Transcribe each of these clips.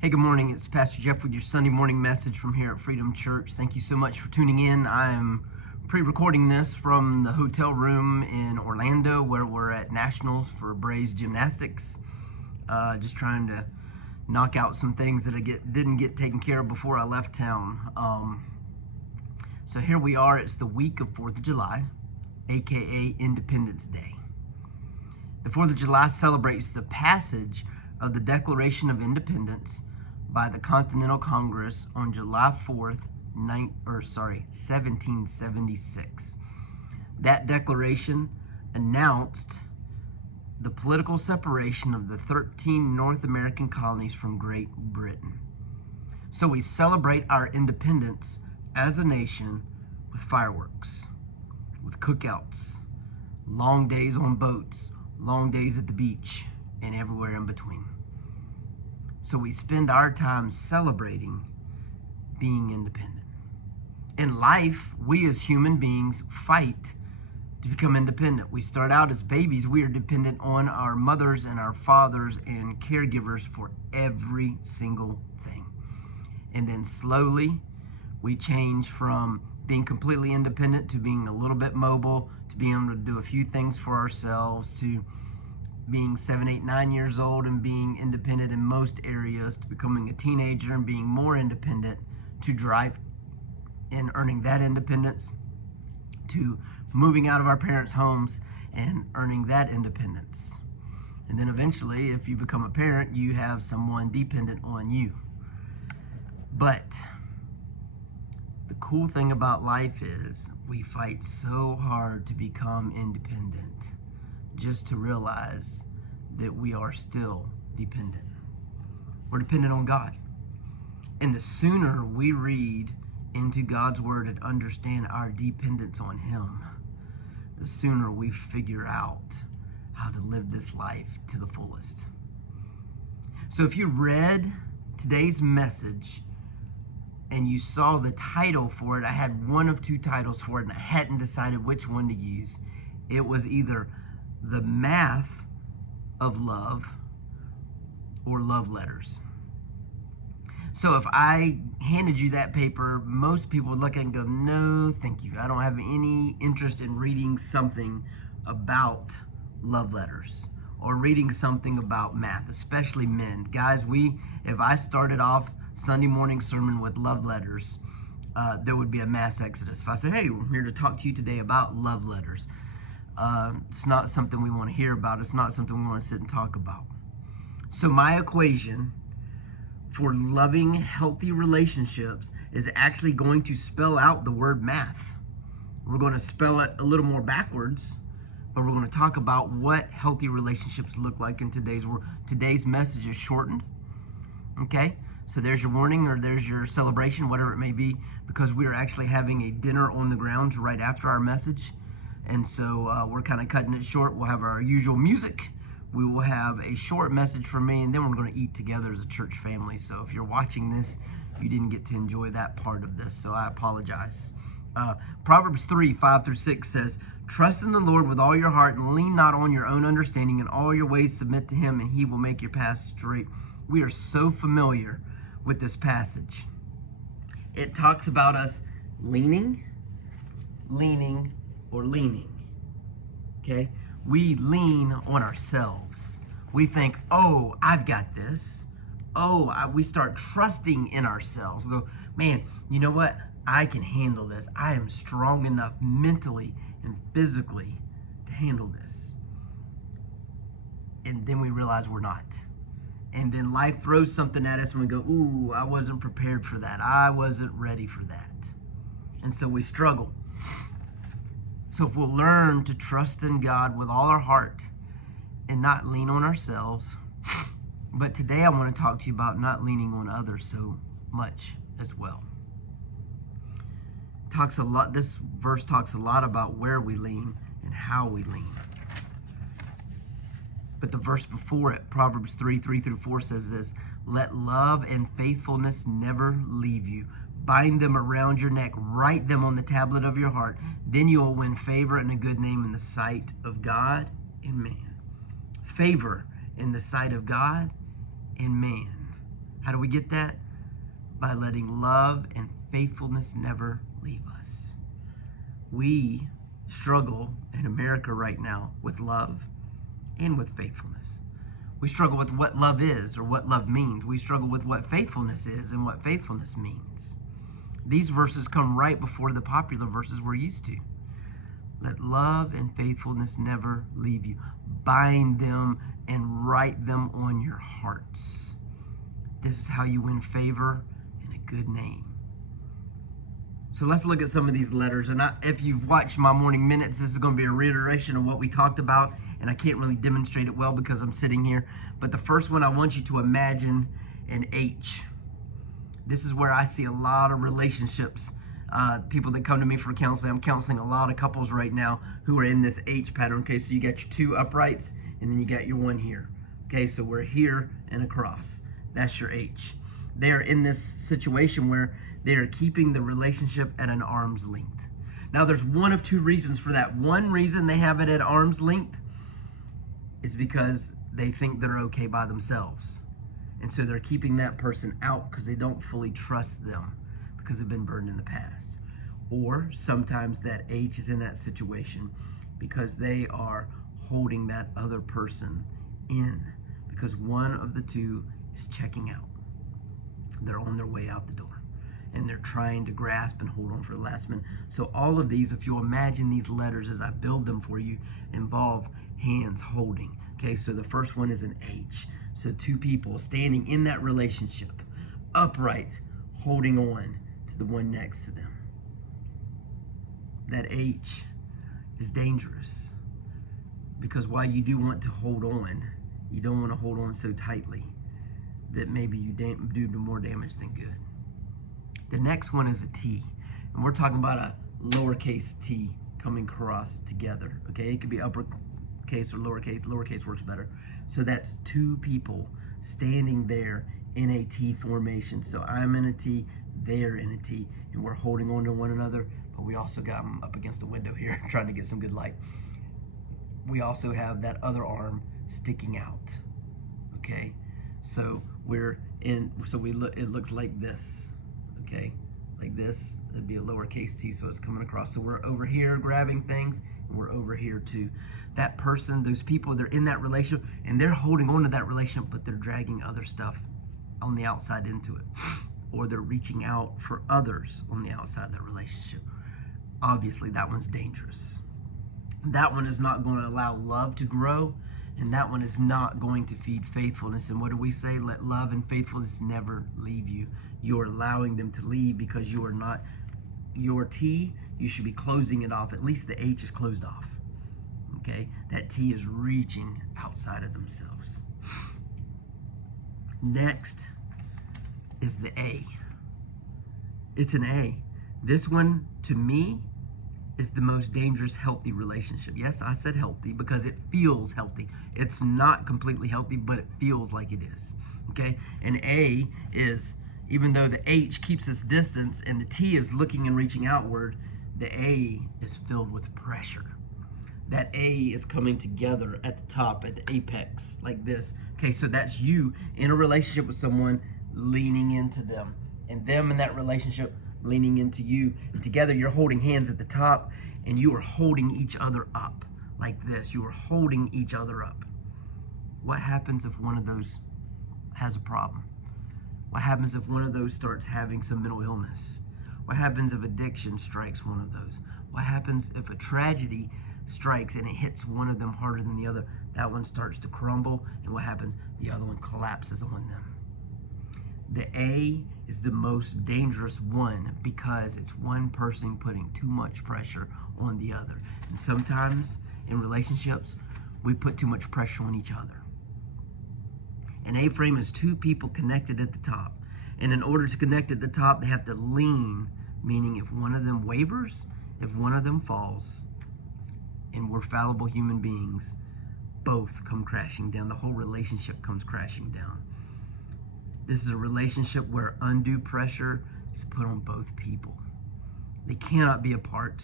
Hey, good morning. It's Pastor Jeff with your Sunday morning message from here at Freedom Church. Thank you so much for tuning in. I am pre-recording this from the hotel room in Orlando where we're at Nationals for Braves Gymnastics. Just trying to knock out some things that I didn't get taken care of before I left town. So here we are. It's the week of 4th of July, aka Independence Day. The 4th of July celebrates the passage of the Declaration of Independence by the Continental Congress on July 4th, 1776. That declaration announced the political separation of the 13 North American colonies from Great Britain. So we celebrate our independence as a nation with fireworks, with cookouts, long days on boats, long days at the beach, and everywhere in between. So we spend our time celebrating being independent. In life, we as human beings fight to become independent. We start out as babies. We are dependent on our mothers and our fathers and caregivers for every single thing. And then slowly, we change from being completely independent to being a little bit mobile, to being able to do a few things for ourselves, to being 7, 8, 9 years old and being independent in most areas, to becoming a teenager and being more independent, to drive and earning that independence, to moving out of our parents' homes and earning that independence. And then eventually, if you become a parent, you have someone dependent on you. But the cool thing about life is we fight so hard to become independent, just to realize that we are still dependent. We're dependent on God. And the sooner we read into God's word and understand our dependence on Him, the sooner we figure out how to live this life to the fullest. So if you read today's message and you saw the title for it, I had one of two titles for it and I hadn't decided which one to use. It was either The Math of Love or Love Letters. So if I handed you that paper, most people would look at it and go, no, thank you. I don't have any interest in reading something about love letters or reading something about math, especially men. Guys, if I started off Sunday morning sermon with love letters, there would be a mass exodus. If I said, hey, we're here to talk to you today about love letters, it's not something we want to hear about. It's not something we want to sit and talk about. So my equation for loving healthy relationships is actually going to spell out the word math. We're going to spell it a little more backwards, but we're going to talk about what healthy relationships look like in today's world. Today's message is shortened. Okay? So there's your warning or there's your celebration, whatever it may be, because we are actually having a dinner on the grounds right after our message. And so we're kind of cutting it short. We'll have our usual music. We will have a short message from me, and then we're going to eat together as a church family. So if you're watching this, you didn't get to enjoy that part of this, so I apologize. Proverbs 3, 5 through 6 says, trust in the Lord with all your heart and lean not on your own understanding. In all your ways submit to Him, and He will make your path straight. We are so familiar with this passage. It talks about us leaning, or leaning. Okay? We lean on ourselves. We think, oh, I've got this. We start trusting in ourselves. We go, man, you know what? I can handle this. I am strong enough mentally and physically to handle this. And then we realize we're not. And then life throws something at us and we go, ooh, I wasn't prepared for that. I wasn't ready for that. And so we struggle. So if we'll learn to trust in God with all our heart and not lean on ourselves, but today I want to talk to you about not leaning on others so much as well. This verse talks a lot about where we lean and how we lean. But the verse before it, Proverbs 3, 3 through 4 says this, let love and faithfulness never leave you. Bind them around your neck, write them on the tablet of your heart. Then you will win favor and a good name in the sight of God and man. Favor in the sight of God and man. How do we get that? By letting love and faithfulness never leave us. We struggle in America right now with love and with faithfulness. We struggle with what love is or what love means. We struggle with what faithfulness is and what faithfulness means. These verses come right before the popular verses we're used to. Let love and faithfulness never leave you. Bind them and write them on your hearts. This is how you win favor and a good name. So let's look at some of these letters. And if you've watched my morning minutes, this is going to be a reiteration of what we talked about. And I can't really demonstrate it well because I'm sitting here. But the first one, I want you to imagine an H. This is where I see a lot of relationships. People that come to me for counseling. I'm counseling a lot of couples right now who are in this H pattern. Okay, so you got your two uprights and then you got your one here. Okay, so we're here and across. That's your H. They're in this situation where they are keeping the relationship at an arm's length. Now, there's one of two reasons for that. One reason they have it at arm's length is because they think they're okay by themselves. And so they're keeping that person out because they don't fully trust them because they've been burned in the past. Or sometimes that H is in that situation because they are holding that other person in because one of the two is checking out. They're on their way out the door and they're trying to grasp and hold on for the last minute. So all of these, if you imagine these letters as I build them for you, involve hands holding. Okay, so the first one is an H. So two people standing in that relationship, upright, holding on to the one next to them. That H is dangerous because while you do want to hold on, you don't want to hold on so tightly that maybe you do more damage than good. The next one is a T, and we're talking about a lowercase t coming across together. Okay, it could be uppercase or lowercase. Lowercase works better. So that's two people standing there in a T formation. So I'm in a T, they're in a T, and we're holding on to one another, but we also got them up against a window here trying to get some good light. We also have that other arm sticking out. Okay, so we're in, so it looks like this. Okay, like this. It'd be a lowercase t, so it's coming across. So we're over here grabbing things, and we're over here too. That person, those people, they're in that relationship, and they're holding on to that relationship, but they're dragging other stuff on the outside into it. Or they're reaching out for others on the outside of that relationship. Obviously, that one's dangerous. That one is not going to allow love to grow, and that one is not going to feed faithfulness. And what do we say? Let love and faithfulness never leave you. You're allowing them to leave because you are not your T. You should be closing it off. At least the H is closed off. Okay? That T is reaching outside of themselves. Next is the A. It's an A. This one, to me, is the most dangerous healthy relationship. Yes, I said healthy because it feels healthy. It's not completely healthy, but it feels like it is. Okay? An A is, even though the H keeps its distance and the T is looking and reaching outward, the A is filled with pressure. That A is coming together at the top, at the apex, like this. Okay, so that's you in a relationship with someone leaning into them, and them in that relationship leaning into you. And together you're holding hands at the top, and you are holding each other up like this. You are holding each other up. What happens if one of those has a problem? What happens if one of those starts having some mental illness? What happens if addiction strikes one of those? What happens if a tragedy strikes and it hits one of them harder than the other? That one starts to crumble, and what happens? The other one collapses on them. The A is the most dangerous one because it's one person putting too much pressure on the other. And sometimes in relationships, we put too much pressure on each other. An A-frame is two people connected at the top. And in order to connect at the top, they have to lean, meaning if one of them wavers, if one of them falls, and we're fallible human beings, both come crashing down. The whole relationship comes crashing down. This is a relationship where undue pressure is put on both people. They cannot be apart,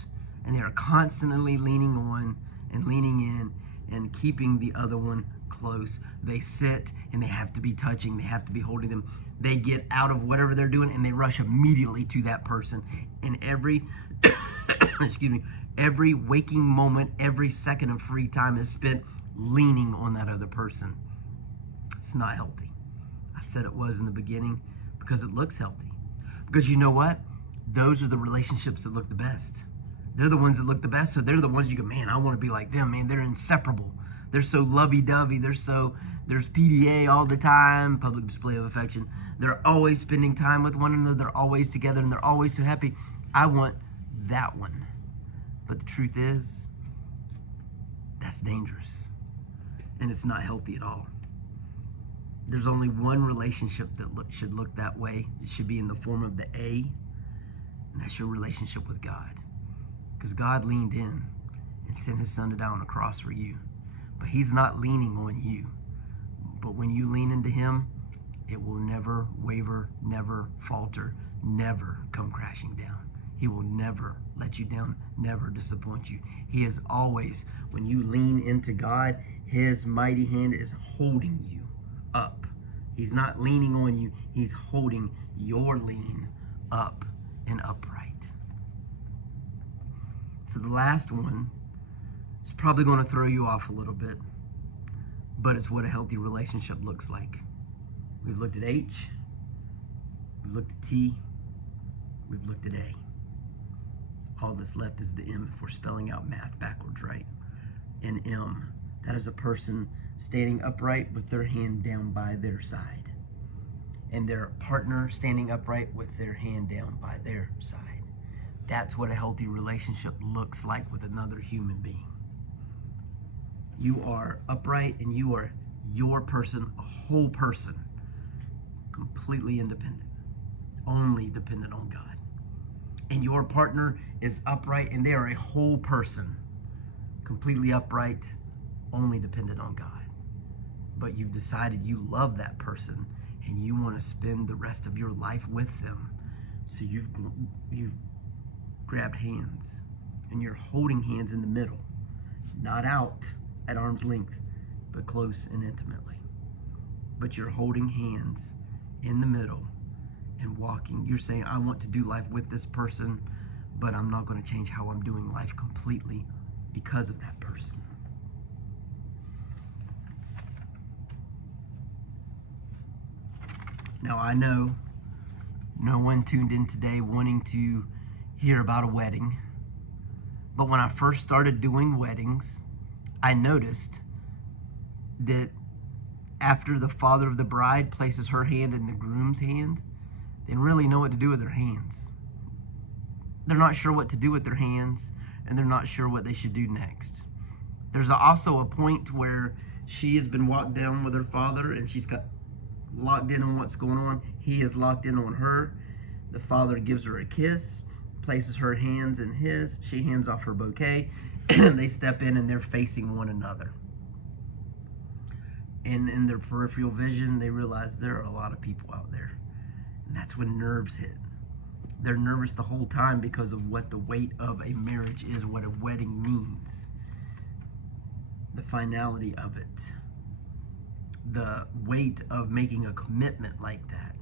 and they are constantly leaning on and leaning in and keeping the other one close. They sit and they have to be touching. They have to be holding them. They get out of whatever they're doing and they rush immediately to that person. And every, excuse me, every waking moment, every second of free time is spent leaning on that other person. It's not healthy. I said it was in the beginning because it looks healthy. Because you know what? Those are the relationships that look the best. They're the ones that look the best. So they're the ones you go, man, I want to be like them, man. They're inseparable. They're so lovey-dovey. There's PDA all the time, public display of affection. They're always spending time with one another. They're always together, and they're always so happy. I want that one. But the truth is, that's dangerous. And it's not healthy at all. There's only one relationship that should look that way. It should be in the form of the A, and that's your relationship with God. Because God leaned in and sent his son to die on the cross for you. But he's not leaning on you. But when you lean into him, it will never waver, never falter, never come crashing down. He will never let you down, never disappoint you. He is always, when you lean into God, his mighty hand is holding you up. He's not leaning on you. He's holding your lean up and upright. So the last one is probably going to throw you off a little bit, but it's what a healthy relationship looks like. We've looked at H, we've looked at T, we've looked at A. All that's left is the M if we're spelling out math backwards, right? And M, that is a person standing upright with their hand down by their side, and their partner standing upright with their hand down by their side. That's what a healthy relationship looks like with another human being. You are upright and you are your person, a whole person, completely independent, only dependent on God. And your partner is upright and they are a whole person, completely upright, only dependent on God. But you've decided you love that person and you want to spend the rest of your life with them. So you've grabbed hands and you're holding hands in the middle, not out at arm's length, but close and intimately. But you're holding hands in the middle and walking. You're saying, I want to do life with this person, but I'm not going to change how I'm doing life completely because of that person. Now, I know no one tuned in today wanting to hear about a wedding, but when I first started doing weddings, I noticed that after the father of the bride places her hand in the groom's hand, they don't really know what to do with their hands. They're not sure what to do with their hands, and they're not sure what they should do next. There's also a point where she has been walked down with her father, and she's got locked in on what's going on. He is locked in on her. The father gives her a kiss, places her hands in his. She hands off her bouquet, and they step in and they're facing one another. And in their peripheral vision, they realize there are a lot of people out there. And that's when nerves hit. They're nervous the whole time because of what the weight of a marriage is, what a wedding means. The finality of it. The weight of making a commitment like that.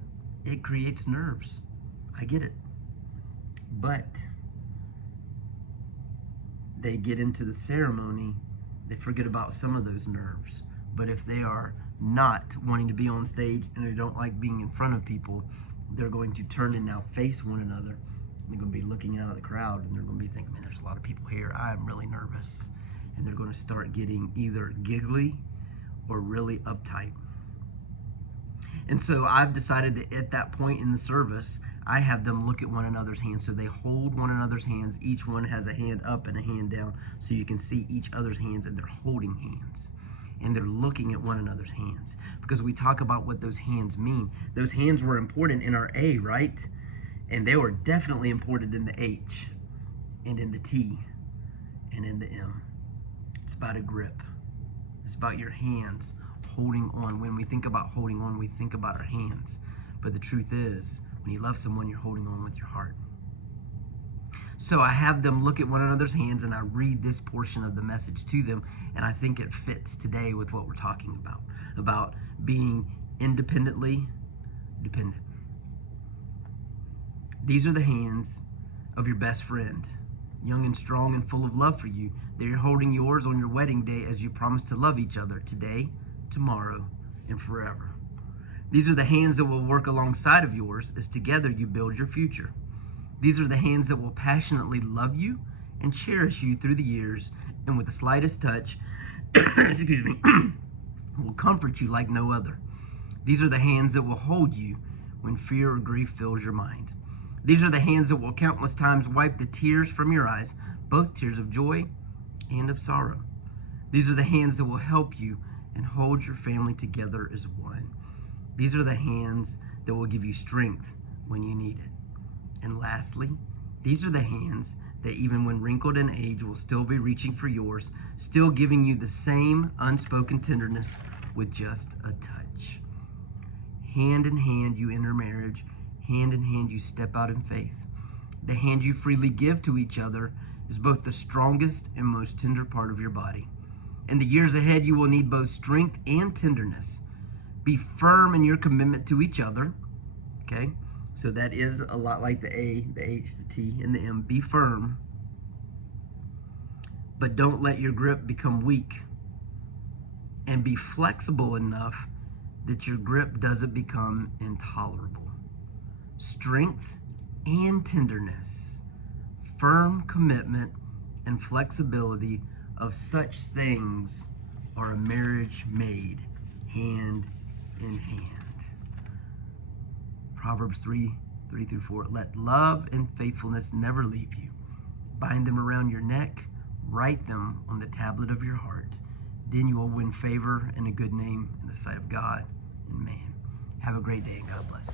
It creates nerves. I get it. But they get into the ceremony, they forget about some of those nerves. But if they are not wanting to be on stage and they don't like being in front of people, they're going to turn and now face one another. They're going to be looking out of the crowd and they're going to be thinking, man, there's a lot of people here. I'm really nervous. And they're going to start getting either giggly or really uptight. And so I've decided that at that point in the service, I have them look at one another's hands. So they hold one another's hands. Each one has a hand up and a hand down so you can see each other's hands, and they're holding hands. And they're looking at one another's hands. Because we talk about what those hands mean. Those hands were important in our A, right? And they were definitely important in the H and in the T and in the M. It's about a grip. It's about your hands holding on. When we think about holding on, we think about our hands. But the truth is, when you love someone, you're holding on with your heart. So I have them look at one another's hands, and I read this portion of the message to them, and I think it fits today with what we're talking about being independently dependent. These are the hands of your best friend, young and strong and full of love for you. They're holding yours on your wedding day as you promise to love each other today, tomorrow, and forever. These are the hands that will work alongside of yours as together you build your future. These are the hands that will passionately love you and cherish you through the years, and with the slightest touch, excuse me, will comfort you like no other. These are the hands that will hold you when fear or grief fills your mind. These are the hands that will countless times wipe the tears from your eyes, both tears of joy and of sorrow. These are the hands that will help you and hold your family together as one. These are the hands that will give you strength when you need it. And lastly, these are the hands that even when wrinkled in age will still be reaching for yours, still giving you the same unspoken tenderness with just a touch. Hand in hand you enter marriage, hand in hand you step out in faith. The hand you freely give to each other is both the strongest and most tender part of your body. In the years ahead, you will need both strength and tenderness. Be firm in your commitment to each other, okay? So that is a lot like the A, the H, the T, and the M. Be firm, but don't let your grip become weak. And be flexible enough that your grip doesn't become intolerable. Strength and tenderness, firm commitment and flexibility of such things are a marriage made hand in hand. Proverbs 3:3-4. Let love and faithfulness never leave you. Bind them around your neck. Write them on the tablet of your heart. Then you will win favor and a good name in the sight of God and man. Have a great day and God bless.